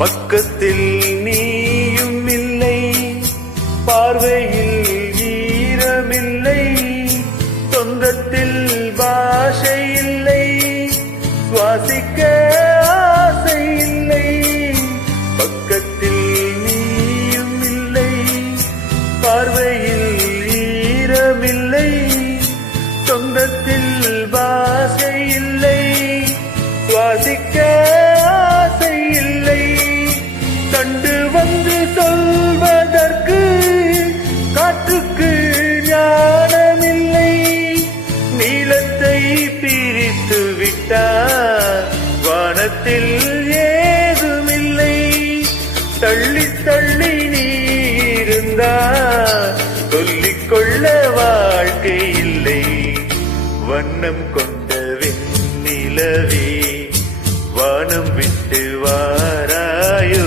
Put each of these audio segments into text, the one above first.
பக்கத்தில் நீயும் இல்லை, பார்வையில் ஈரமில்லை, சொந்தத்தில் பாஷை இல்லை, சுவாசிக்க ஆசை இல்லை. பக்கத்தில் நீயும் இல்லை, பார்வையில் ஈரமில்லை, சொந்தத்தில் பாஷை இல்லை, சுவாசிக்க ஆசை இல்லை. கண்டு வந்து சொல்வதற்கு காற்றுக்கு ஞானமில்லை, நீளத்தை பிரித்து விட்டார் வானத்தில் ஏதுமில்லை. தள்ளி தள்ளி நீ இருந்தார் சொல்லிக்கொள்ள வாழ்க்கை இல்லை. வண்ணம் கொண்ட வெண்ணிலவே வானம் விட்டு வாராயோ,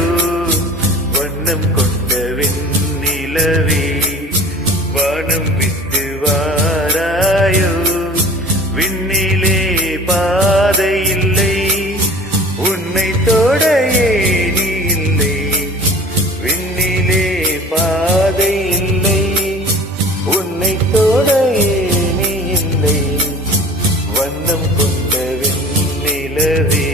வண்ணம் கொண்ட வெண்ணிலவே வானம் விட்டு வாராயோ. விண்ணிலே பாதை இல்லை, உன்னை தொட ஏணி இல்லை, விண்ணிலே பாதை இல்லை, உன்னை தொட ஏணி இல்லை. வண்ணம் கொண்ட வெண்ணிலவே